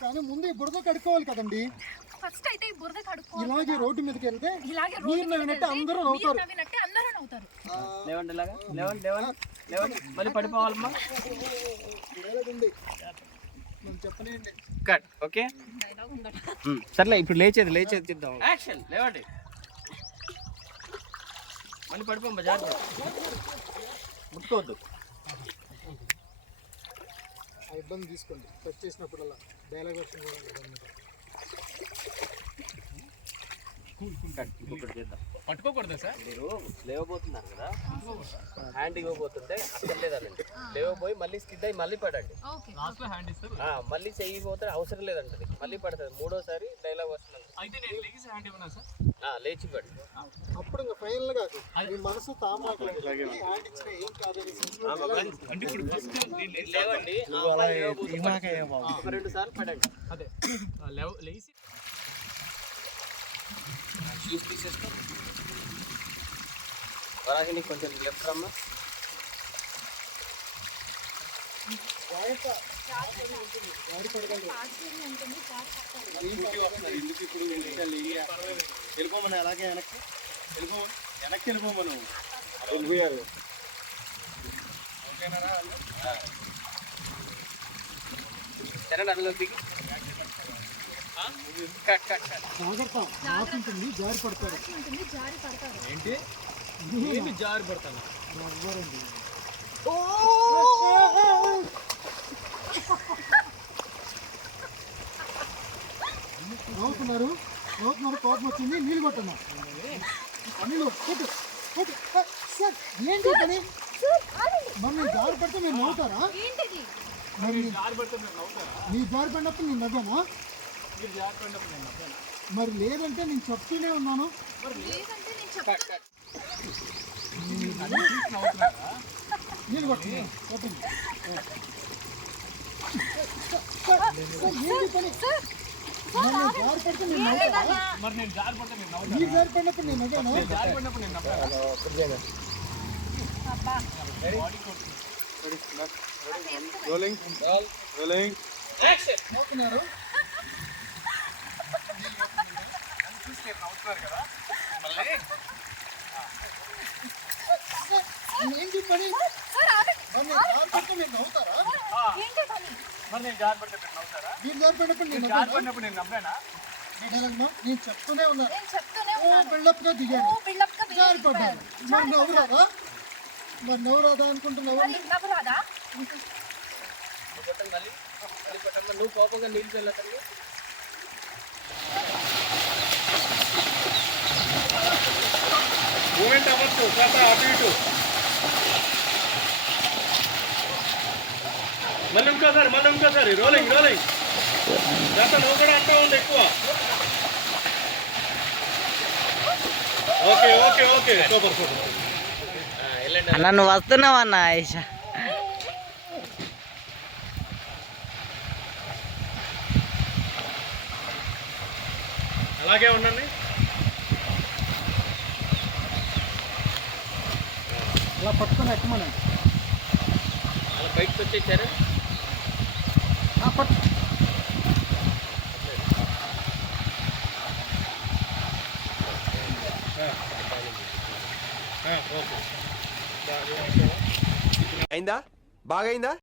కానీ ముందు ఈ బురద కడుక్కోవాలి కదండి. ఫస్ట్ అయితే ఈ బురద కడుక్కోవాలి. ఇలాగే రోడ్డు మీదకి వెళ్తే ఇలాగే మీరు నవ్వినట్టే అందరూ నవ్వుతారు. లేవండి ఇలాగా లేవండి మళ్ళీ పడిపోవాలమ్మా. చెప్పలేండి కట్ ఓకే సర్లే ఇప్పుడు లేచేది తిద్దాం. యాక్షన్ లేవండి మళ్ళీ పడిపోమ్మా జాగ్రత్త ముట్టుకోవద్దు. ఆ ఇబ్బంది తీసుకోండి టచ్ చేసినప్పుడల్లా డైలాగ్ వర్షన్ కూడా ఇంకొకటి చేద్దాం. పట్టుకోకూడదా సార్? మీరు లేవబోతున్నారు కదా, హ్యాండ్ ఇవ్వబోతుంటే అక్కర్లేదండి. లేవబోయి మళ్ళీ స్కిడ్ అయ్యి మళ్ళీ పడండి. లాస్ట్ లో హ్యాండ్ ఇస్తారు. మళ్ళీ చెయ్యిపోతే అవసరం లేదంటది, మళ్ళీ పడుతుంది. మూడోసారి డైలాగ్ వస్తుంది. అయితే నేను లేచి హ్యాండ్ ఇవ్వనా సార్? లేచి పడి అప్పుడు ఇంకా ఫైనల్ గా మీ మనసు తామాకండి హ్యాండ్ ఇచ్చిన ఏం కాదని అంటే ఇప్పుడు ఫస్ట్ లేవండి, ఒక 2 సార్లు పడండి. అదే లేచి షూస్ తీసేసుకో. వరాగిని కొంచెం లెఫ్ట్ రమ్మా. వెళ్ళిపోమని అలాగే వెనక్కి వెళ్ళిపోమను తినండి అందులో దిగి జారి పడతారు. ఏంటి ఏమి జారి పడతాను? నవ్వుతున్నారు కోపం వచ్చింది. నీళ్ళు కొట్టన్నా నీళ్ళు కొట్టు సార్. ఏంటి పని? మరి నేను జారి పడితే మీరు నవ్వుతారా? మరి నీ జారి పడినప్పుడు నేను నవ్వానా? మరి లేదంటే నేను చెప్తూనే ఉన్నాను. నీళ్ళు కొట్టండి. ఏంటి పని? జారి పడితే నేను నవ్వుతారా? మరి నేను జారి పడితే నేను నవ్వుతాను. నీ జారి పడినప్పుడు నేను నవ్వాను. జారి పడినప్పుడు నేను నవ్వుతాను. నవ్వుతున్నారు కదా. ఏంటి పని? మరి నేను జారి పడితే మీరు నవ్వుతారా? మరి నేను జారి పడితే మీరు నవ్వుతారా? మీరు జారి పడినప్పుడు నేను జారి పడినప్పుడు నేను నవ్వానా? నేను చెప్తూనే ఉన్నాను. బిల్డప్ గా దిగాను, జారి పడ్డాను. మరి నవ్వురాదా? మరి నవ్వురాదా అనుకుంటున్నావు? మళ్ళీ పట్టమ్మా. నువ్వు కోపంగా నీళ్ళు వెళ్ళకండి. మూమెంట్ అవ్వచ్చు కాస్త అటు ఇటు. మళ్ళీ ఇంకోసారి రోలింగ్ కాస్త నువ్వు కూడా అంటా ఉంది ఎక్కువ. Okay super. అన్న నువ్వు వస్తున్నావు అన్న ఆయిషా. అలాగే ఉండండి. అలా పట్టుకొని ఎక్కమనండి. అలా బయటకు వచ్చేసారు. పట్టు. అయిందా? బాగా అయిందా?